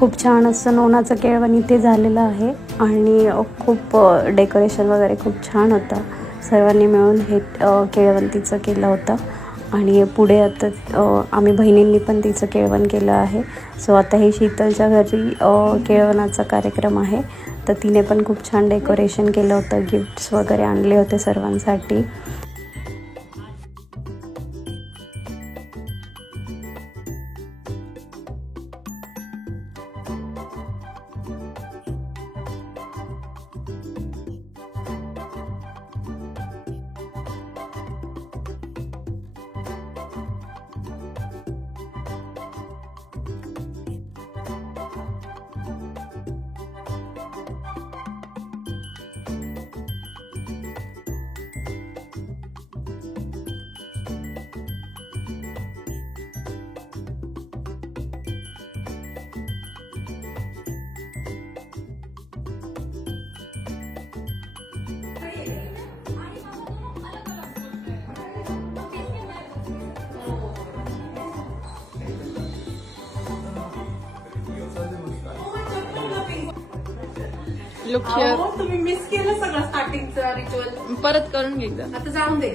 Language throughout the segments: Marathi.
खूप छान असं नोनाचं केळवण इथे झालेलं आहे आणि खूप डेकोरेशन वगैरे खूप छान होतं. सर्वांनी मिळून हे केळवण तिचं केलं होतं आणि पुढे आता आम्ही बहिणींनी पण तिचं केळवण केलं आहे. सो आता हे शीतलच्या घरी केळवणाचा कार्यक्रम आहे, तर तिने पण खूप छान डेकोरेशन केलं होतं, गिफ्ट्स वगैरे आणले होते सर्वांसाठी. Look here. तुम्ही मिस केलं सगळं स्टार्टिंगचं रिच्युअल. परत करून घे एकदा. आता जाऊन दे.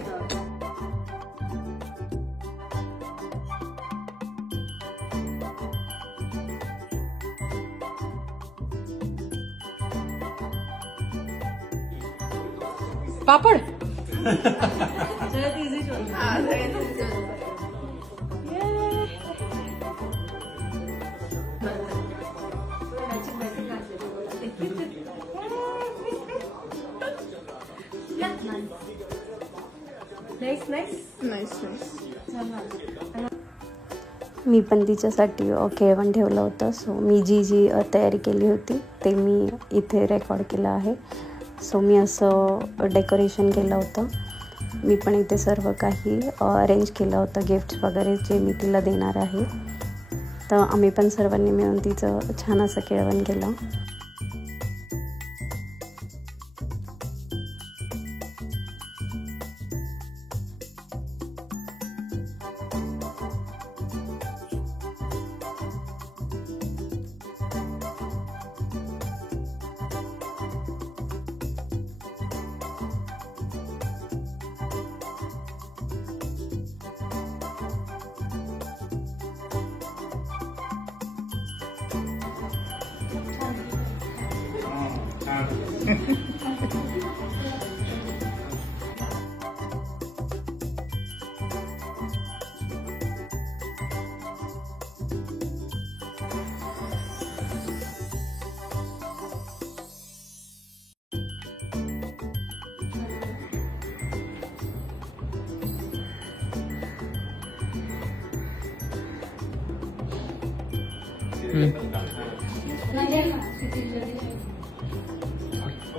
पापड. मी पण तिच्यासाठी केळवण ठेवलं होतं. सो मी जी तयारी केली होती ते मी इथे रेकॉर्ड केलं आहे. सो मी असं डेकोरेशन केलं होतं. मी पण इथे सर्व काही अरेंज केलं होतं, गिफ्ट्स वगैरे जे मी तिला देणार आहे. तर आम्ही पण सर्वांनी मिळून तिचं छान असं केळवण केलं.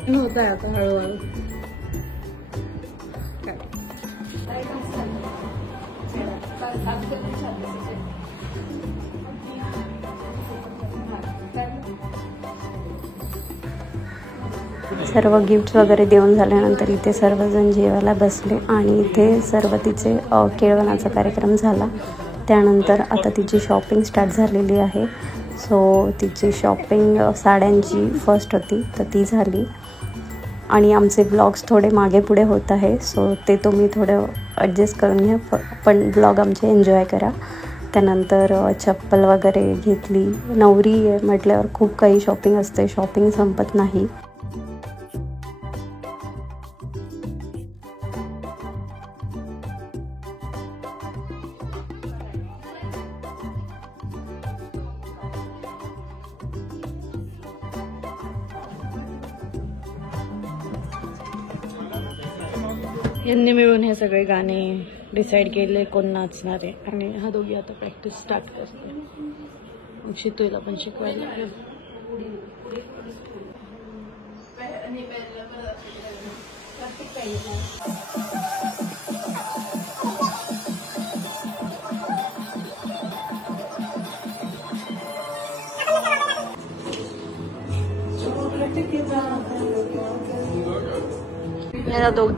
होत आहे आता हळूहळू. सर्व गिफ्ट्स वगैरे देऊन झाल्यानंतर इथे सर्वजण जेवायला बसले आणि इथे सर्व तिचे केळवणाचा कार्यक्रम झाला. त्यानंतर आता तिची शॉपिंग स्टार्ट झालेली आहे. सो तिची शॉपिंग साड्यांची फर्स्ट होती, तर ती झाली आणि आमचे ब्लॉग्स थोडे मागे पुढे होत आहे. सो ते तुम्ही थोडं ॲडजस्ट करून घ्या, पण ब्लॉग आमचे एन्जॉय करा. त्यानंतर चप्पल वगैरे घेतली. नवरी म्हटल्यावर खूप काही शॉपिंग असते, शॉपिंग संपत नाही. यांनी मिळून हे सगळे गाणे डिसाईड केले कोण नाचणार आहे आणि हा दोघी आता प्रॅक्टिस स्टार्ट करते. मग शितूला पण शिकवायला लागेल.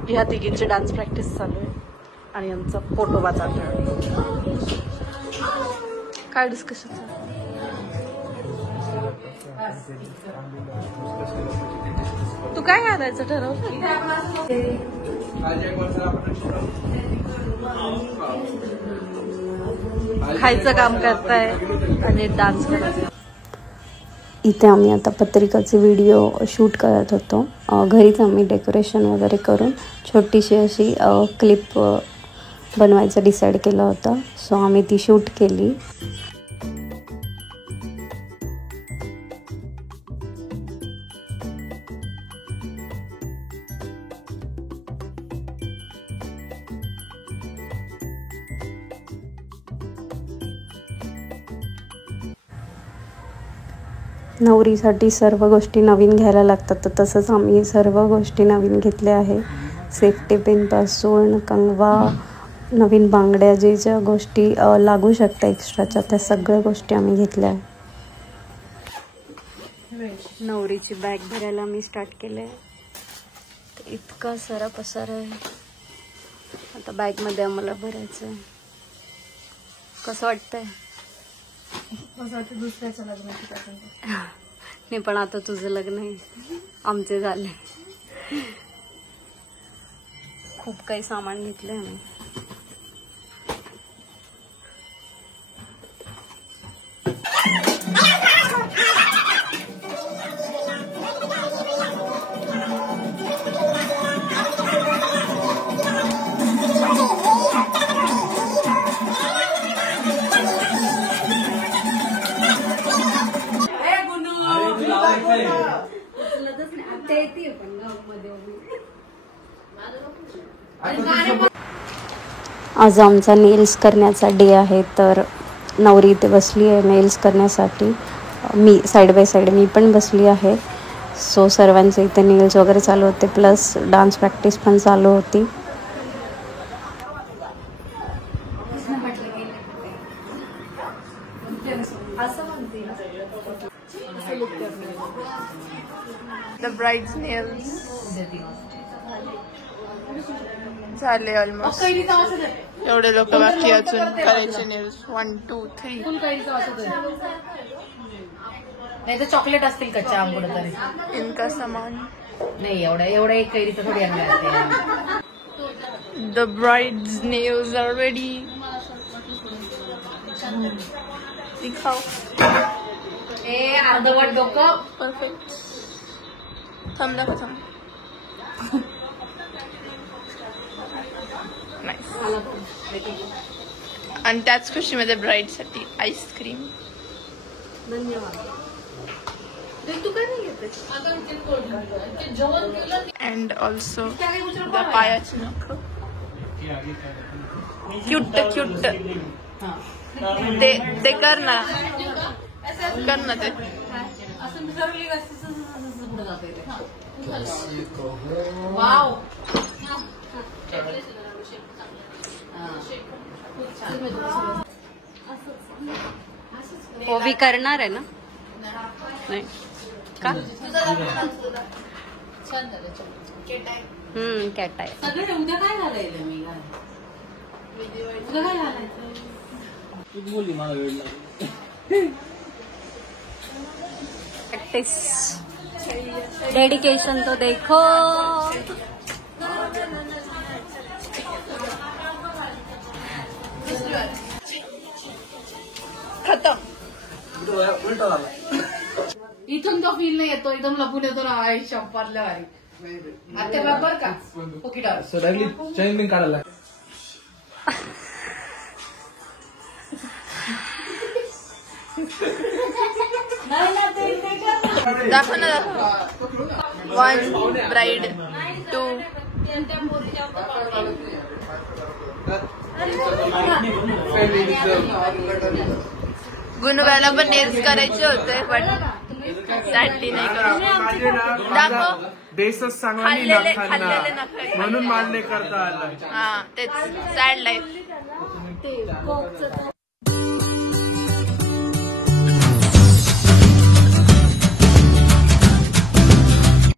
ह्या तिघींची डान्स प्रॅक्टिस चालू आहे आणि आमचा फोटो चालू आहे. काय डिस्कशन चालू? तू काय घालायचं ठरवलं? खायचं काम करताय आणि डान्स करायचं. इथे आम्ही आता पत्रिकाचे व्हिडिओ शूट करत होतो. घरीच आम्ही डेकोरेशन वगैरे करून छोटीशी अशी क्लिप बनवायचं डिसाईड केलं होतं. सो आम्ही ती शूट केली. नवरीसाठी सर्व गोष्टी नवीन घ्यायला लागतात, तर तसंच आम्ही सर्व गोष्टी नवीन घेतल्या आहे. सेफ्टी पिनपासून कंगवा, नवीन बांगड्या, जे ज्या गोष्टी लागू शकतात एक्स्ट्राच्या, त्या सगळ्या गोष्टी आम्ही घेतल्या आहे. नवरीची बॅग भरायला मी स्टार्ट केलं आहे. इतका सारा पसारा आहे. आता बॅगमध्ये आम्हाला भरायचं आहे. कसं वाटतंय? दुसऱ्याचं लग्न नाही, पण आता तुझं लग्न आहे, आमचे झाले. खूप काही सामान घेतलंय आम्ही. आज आमचा नेल्स करण्याचा डे आहे, तर नवरी इथे बसली आहे नेल्स करण्यासाठी. मी साईड बाय साईड मी पण बसली आहे. सो सर्वांचे इथे नेल्स वगैरे चालू होते, प्लस डान्स प्रॅक्टिस पण चालू होती. द ब्राइड्स नेल्स झाले ऑलमोस्ट. एवढे लोक बाकी अजून करायचे नेल्स. 1 2 3. नाही तर चॉकलेट असतील कच्च्या आंबोड तरी. इनका सामान नाही एवढं एक कैरीचं थोडी आणणार. The brides nails are ready. दिखाओ. अर्धवट डोकं. परफेक्ट. थांब ना थांब. आणि त्याच खुशीमध्ये ब्राईड साठी आईस्क्रीम. धन्यवाद. तू काय नाही घेते. अँड ऑल्सो द पायाची नख. Cute cute. ते कर ना ते. वाव. ओवी करणार आहे ना? नाही का? कॅट आहे. सगळे उद्या काय घालायचं? मी उद्या काय घालायचं? प्रैक्टिस डेडिकेशन तो देखो. खतम. इथून तो फील नाही येतो, एकदम लपून येतो ना. आई शंपातल्या वारी आता बरोबर का पोकिटावर चैन बिन काढायला. दाखव ना. 1 ब्राईड 2. गुणवाला पण नेल्स करायचे होते, पण सॅडली नाही करू. दाखव. बेसच चांगला खाल्लेले नख म्हणून मान्य करता आलं. हा तेच सॅड लाईफ.